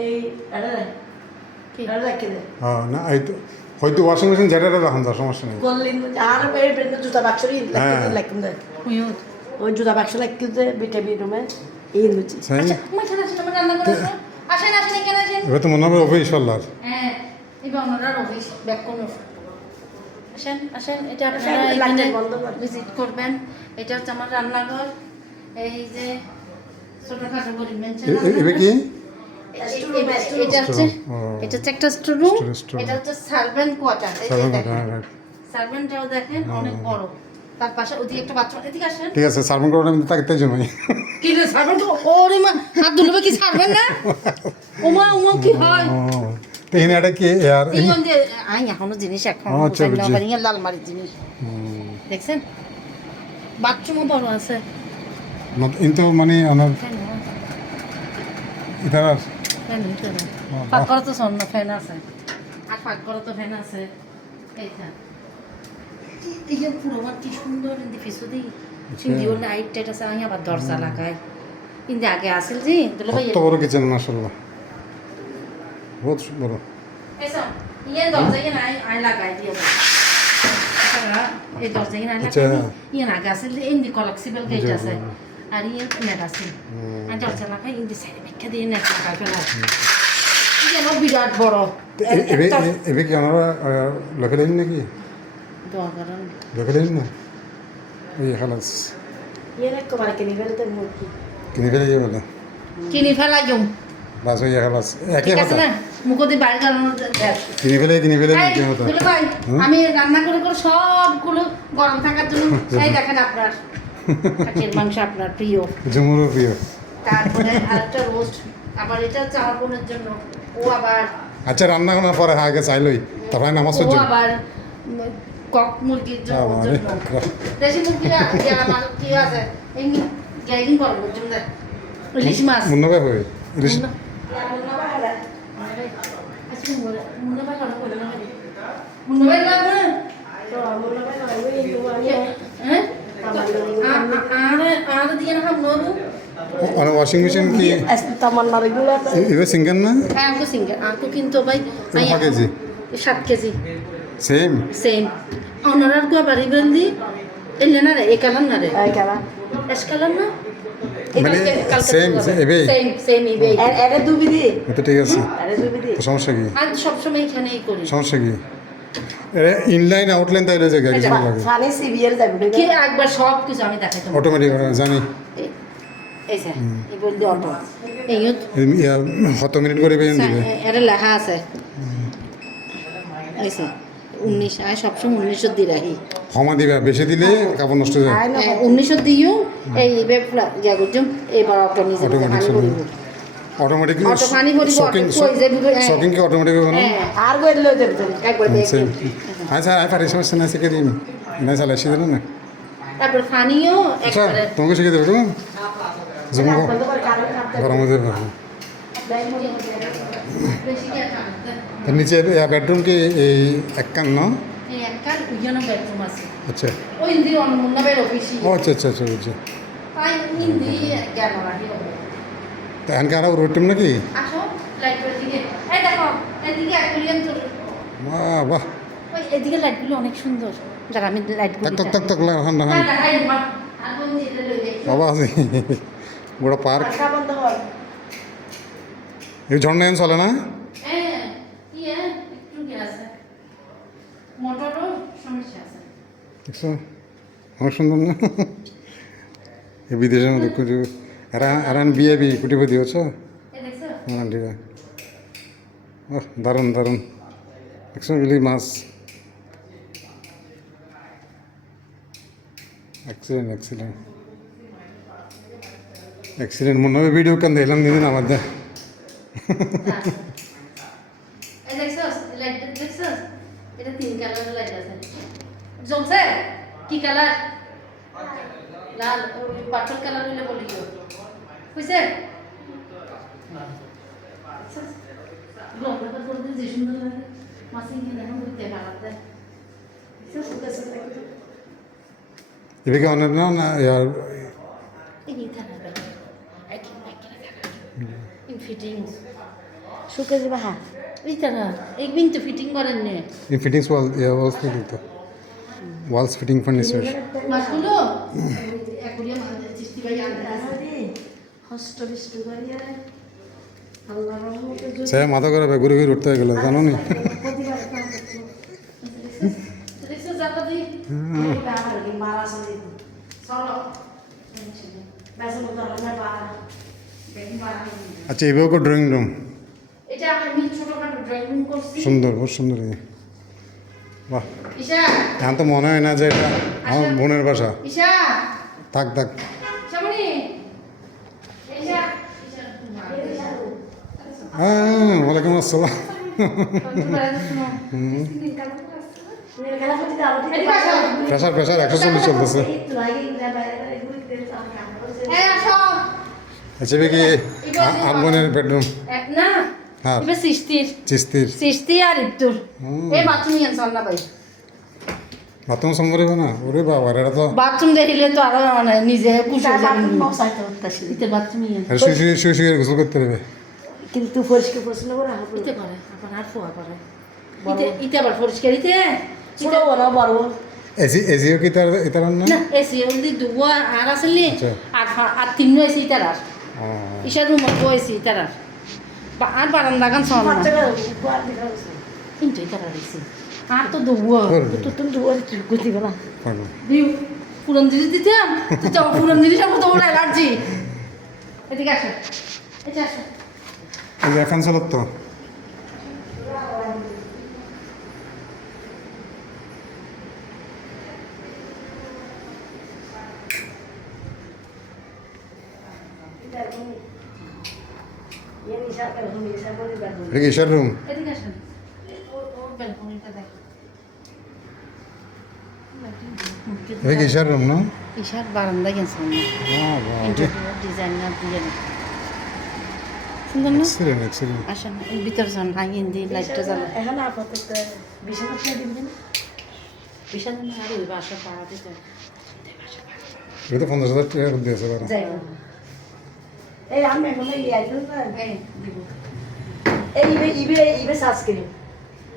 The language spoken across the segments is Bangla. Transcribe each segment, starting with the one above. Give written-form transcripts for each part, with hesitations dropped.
এই এটা এটা রাখি দে হ্যাঁ না এই তো হয়তো ওয়াশিং মেশিন যেটা রাখুন তার সমস্যা নেই করলিন আর এই বেন জুতা বাক্স রাখি দে হুইও ওই জুতা বাক্স রাখি দে বিটেবি রুমে এই নুচি তাই আচ্ছা মাথা আসেন আমরা রান্না করে আসেন আসেন এখানে আসেন এবার তো মনে হবে অফিস আল্লাহর হ্যাঁ এবার আমরা অফিস ব্যাক করুন আসেন আসেন এটা আপনারা আসেন, এখানে লাইট বন্ধ কর। ভিজিট করবেন এটা হচ্ছে আমার রান্নাঘর এই যে ছোটখাটো গরিব মেনশন এবার কি এটা হচ্ছে ও। এটা হচ্ছে একটা স্টোররুম Store room। এটা হচ্ছে সার্ভেন্ট কোয়ার্টার এই যে সাধারণ কথা, দেখেন হ্যাঁ, সার্ভেন্টটাও দেখেন অনেক বড় তার পাশে ওদিকে একটা বাথরুম এদিকে আসেন ঠিক আছে সার্ভেন্ট করোনা আমি তাকে তেজ নই কি রে সার্ভেন্ট ওরে মা হাত ধুলবে কি সার্ভেন্ট না ওমা ওমা কি হয় তো এখানে এটা কি আর এই গন্ধে আই এখনো জিনিস এখন আচ্ছা, বুঝছি। লাল মারির জিনিস দেখছেন বাথরুমও বড় আছে কিন্তু মানে আমার এটা পাক করা তো স্বর্ণ ফ্যান আছে আর পাক করা তো ফ্যান আছে এইটা এই যে পুরো ঘর কি সুন্দর ইন্দি পিছু দিই সিন্ধি ওর লাইট টাইট আছে আমি আবার দরজা লাগাই ইন্দি আগে আসল জি দুলো ভাই কত বড় কিচেন মাশাআল্লাহ বহুত বড় এসো ইয়ে দরজা ইয়ে নাই আই লাগাই দিয়ে এই দরজা ইয়ে নাই আচ্ছা। লাগাই ইয়ে আগে আসল ইন্দি কলাক্সিবল গেট আছে আর ইয়ে নেট আছে আর দরজা লাগাই ইন্দি সাইডে ব্যাখ্যা দিয়ে নেট লাগাই ফেলা ইয়ে বিরাট বড় এবে কি আমরা লোকে দেন নাকি দোয়া করেন লোকে দেন না ওই খালাস ইয়ে রাখ কবার কিনে ফেলতে মুরগি কিনে ফেলে যাবে বলে কিনি ফেলা জম বাস ওই খালাস একই ঠিক আছে কথা না মুখদি বাইরে কারণ কিনে ফেলে একই কথা ভাই আমি রান্না করে করে সবগুলো গরম থাকার জন্য এই দেখেন আপনার খাসির মাংস আপনার প্রিয় জুমুরও প্রিয় তারপরে আরেকটা রোস্ট আবার এটা হচ্ছে আমার বোনের জন্য ও আবার আচ্ছা রান্না করার পরে আগে চাইলই তারপরে নামাজ ও পড়ছি আবার কক মুরগির জন্য ওর আমারে জন্য দেশি মুরগি আমার কি আছে এমনি গাইডিং করবো ওর জন্য ইলিশ মাছ মুন্না ভাই হয়ে ইলিশ মুন্নবাই লাগবে না তো আমল না ওই আমি হ্যাঁ আর দিয়ে না হাম নবু আর ওয়াশিং মেশিন কি তামান মারগুলো এবার সিঙ্গেল না হ্যাঁ আমকো সিঙ্গেল আমকো কিন্তু ভাই 5 কেজি 7 কেজি সেম সেম অনারার গো বাড়ি বন্দি এলে না রে এ কালার না রে এই কালা এস কালার না মানে সেম এবে সেম সেম ইবে এরে দুবি দি এটা ঠিক আছে এরে দুবি দি তো সমস্যা কি আর সব সময় এখানেই করি সমস্যা কি ইনলাইন আউটলাইন তাইলে জায়গা কিছু লাগে সানি সিবিএর যাবে কি একবার সব কিছু আমি দেখাই তোমাকে অটোমেটিক জানি এই স্যার এই বল দি অটো এই কত মিনিট করে বেজে দিবে এটা লেখা আছে এই স্যার 19 আয় সবসময় 19 দিয়ে রাখি ক্ষমা দিবা বেশি দিলে কাপড় নষ্ট হয়ে যায় আই না 19 দিও এই বেপলা যা করছম এবার অটো নিজে অটোমেটিক অটোমেটিক অটো পানি ভরিব শকিং অটো কই যাবি শকিং কি অটোমেটিক হবে না হ্যাঁ আর গইল যাবে একবার দেখ সেম আচ্ছা আই পারি সমস্যা না শিখে দিন না চালা শিখে না তারপর পানিও আচ্ছা একবারে তোমাকে শিখে দেবে তুমি জমা বন্ধ করে কারণ খাতে গরম হয়ে যাবে বেশি কি আছে আর নিচে বেডরুম কি এই এক কান না এই একটা উইজনা বেডরুম আছে আচ্ছা ওই ইন্দি অনমুন্নাবের অফিসি ও আচ্ছা আচ্ছা আচ্ছা বুঝছি তাই ইন্দি জ্ঞান রাখি তা এখানকে আরও রুটিম নাকি আসো লাইটের দিকে এই দেখো এদিকে অ্যাকুয়ারিয়াম চল বাহ বাহ ওই এদিকে লাইটগুলো অনেক সুন্দর যারা আমি লাইটগুলো tak tak tak tak lah han han বাবা আছে বড় পার্ক পাখা বন্ধ হয় এই ঝর্ণা এন চলে না দেখছো অনেক সুন্দর না এই বিদেশের মধ্যে কিছু এরা এরা বিয়ে বি কুটিপতি হচ্ছে হ্যাঁ ঠিক আছে দারুণ দারুণ দেখছো ইলি মাছ এক্সিলেন্ট এক্সিলেন্ট এক্সিলেন্ট মনে হবে ভিডিও কান দিলাম দিন আমার দে এটা 3 কালারের লাইট আছে জমছে কি কালার লাল ওই পার্পল কালার হলে বলি তো বুঝছে গন্ধটা করতে যে সুন্দর লাগে মাসিং কি দেখুন দেখতে ভালো লাগে এদিকে অনেক না না ini tanah baik, I can make it in fittings. শুকে যাবে হ্যাঁ এইটা না এই কিন্তু ফিটিং করেন নে এই ফিটিংস ওয়ালস ফিটিং তো ওয়ালস ফিটিং ফার্নিচার মাছগুলো একুরিয়া মাছ চিস্তি ভাই আনতে আসে হস্ত বিষ্ট করিয়া আল্লাহ রহমতে যদি সে মাথা করে ঘুরে ঘুরে উঠতে গেল জানো নি প্রতিবার কাম করতে দেখছো জায়গা দি এই বাবার কি মারা আছে চলো বেসন তো না বাবা আচ্ছা এভাবে ড্রয়িং রুম এটা আমি ছোটখাটো ড্রয়িং রুম করছি সুন্দর বহুত সুন্দর বাহ ঈশা এখন তো মনে হয় না যে এটা আমার বোনের বাসা ঈশা থাক থাক সামনে ঈশা হ্যাঁ ওয়ালাইকুম আসসালাম খেলা করতে যাবো প্রেশার প্রেশার 140 চলতেছে আচ্ছা কি আর বোনের বেডরুম না হ্যাঁ এবার সৃষ্টির চিস্তির সৃষ্টি আর ইত্তুর এই বাথরুম ইয়ান না ভাই বাথরুম সম্ভব না ওরে বাবা এটা তো বাথরুম দেখিলে তো আরো মানে নিজে খুশি হয়ে যাবেন করতেছি ইতে বাথরুম ইয়ান শুয়ে শুয়ে শুয়ে শুয়ে গোসল করতে হবে কিন্তু পরিষ্কার পরিচ্ছন্ন করে হাঁটবো ইতে করে আবার আর ফোয়া করে ইতে ইতে আবার পরিষ্কার ইতে ছোট বড় বড় এজিও কি তার এটার না না এসি ওদি দুয়া আর আসলে আচ্ছা। আর তিননো এসি তার ও ইশার রুম বইছি তার আর বারান্দা গান শোন না কিন্তু তার এসি আর তো দুয়া তো তুমি দুয়ার গতি বলা পাগল দিও পুরন জিনিস দিতাম তো তো পুরন জিনিস আমার তো ওরা অ্যালার্জি এদিকে আসো এটা আসো এই যে ফ্যান চালাত তো এটা কি ঈশার রুম এদিকে আসো ওর ব্যালকনিটা দেখ এটা কি ঈশার রুম না ঈশার বারান্দা গেছে ডিজাইনার দিয়ে সুন্দর না এক্সিলেন্ট এক্সিলেন্ট আসেন ভিতর যান ভাঙিয়ে দিয়ে লাইটটা জ্বালা এখন আপাতত বিছানা ফেলে দিবেন বিশাল না আর ওই বাসা পাড়া দিতে এটা তো 50,000 টাকা দিয়েছে বারা যাই এই আমি এখন এই আইতেন না এই দিব এই ইবে ইবে ইবে সার্চ করি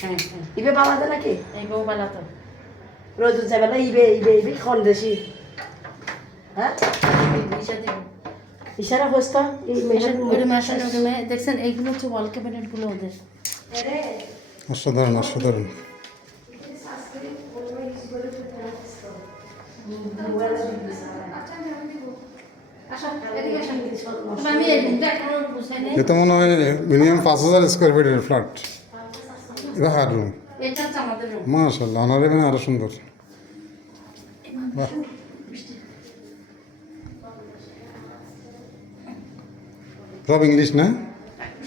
হ্যাঁ হ্যাঁ ইবে বাবা দে নাকি এই বউ বালা তো রোজ যাবে না ইবে ইবে ইবে খন্দেশি হ্যাঁ ঈশা দিব ইশারা হস্তা এই মেশিন ওই মাসের রুমে দেখছেন এইগুলো হচ্ছে ওয়াল ক্যাবিনেটগুলো ওদের অসাধারণ অসাধারণ আসো এদিকে আসো আমি এই রুমটা এখনো বুঝাই নাই এটা মনে হয় মিনিমাম 5,000 স্কোয়ার ফিটের ফ্ল্যাট এটা হার রুম এটা হচ্ছে আমাদের রুম মাশাআল্লাহ ওনার এখানে আরো সুন্দর বাহ সব ইংলিশ না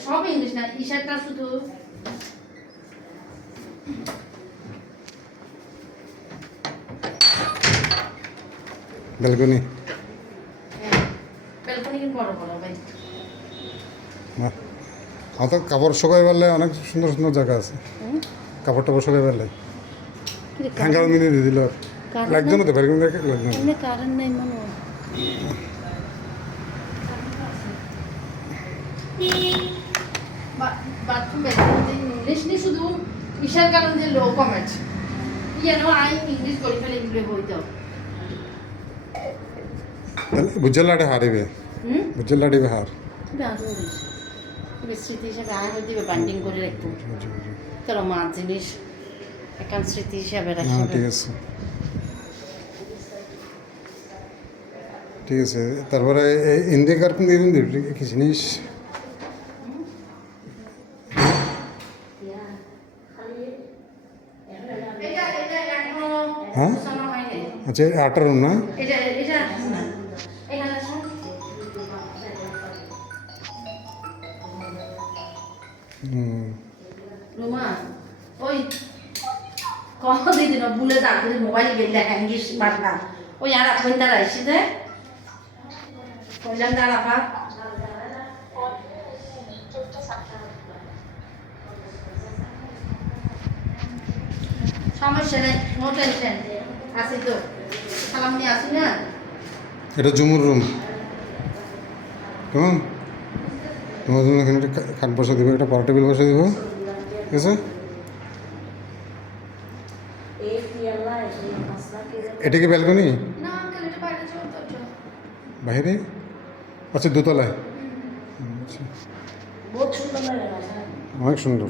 সব ইংলিশ না ঈশাটা শুধু ব্যালকনি ব্যালকনি কিন্তু বড় বড় ভাই বাহ আমার তো কাপড় শুকাই পারলে অনেক সুন্দর সুন্দর জায়গা আছে কাপড় টাপড় শুকাই পারলে হ্যাঙ্গার মিলে দিয়ে দিল লাগতো না তো ব্যালকনি লাগতো না এমনি কারেন্ট নেই মনে হয় বাথরুম ব্যালকনি ইংলিশ নি শুধু ঈশার কারণ যে লো কমেন্ট ইয়ানো আই ইংলিশ করি ফেলে ইংলিশ বই দাও বুঝলাটে হারিবে বুঝলাটে হার স্মৃতি হিসাবে আয় হয়ে দিবে বাইন্ডিং করে রাখবো তোর মার জিনিস একান স্মৃতি হিসাবে হ্যাঁ রাখবে ঠিক আছে ঠিক আছে তারপরে ইন্ডিয়া কার্টুন দিয়ে দিন কি জিনিস এটা এখনো হ্যাঁ গোছানো হয়নি আচ্ছা 8টা রুম না এটা এখানে আসো হুম রুমা ওই কত দিন ভুলে যাচ্ছে মোবাইল বেলে হ্যাঙ্গিস মারনা ওই আর আপনি তারা এসে দে কইলাম দাঁড়া পা সমস্যা নেই নো টেনশন আসি তো সালাম নিয়ে আসি না এটা জুমুর রুম কেমন তোমার জন্য এখানে একটা খাট বসা দেবো, একটা পাওয়ার টেবিল বসা দেবো, ঠিক আছে? এই কি আল্লাহ এই মাসলা কে এটা কি ব্যালকনি? না আঙ্কেল এটা বাইরে যাওয়ার দরজা। বাইরে? আচ্ছা, দোতলায়। আচ্ছা, বহুত সুন্দর লাগে না অনেক সুন্দর।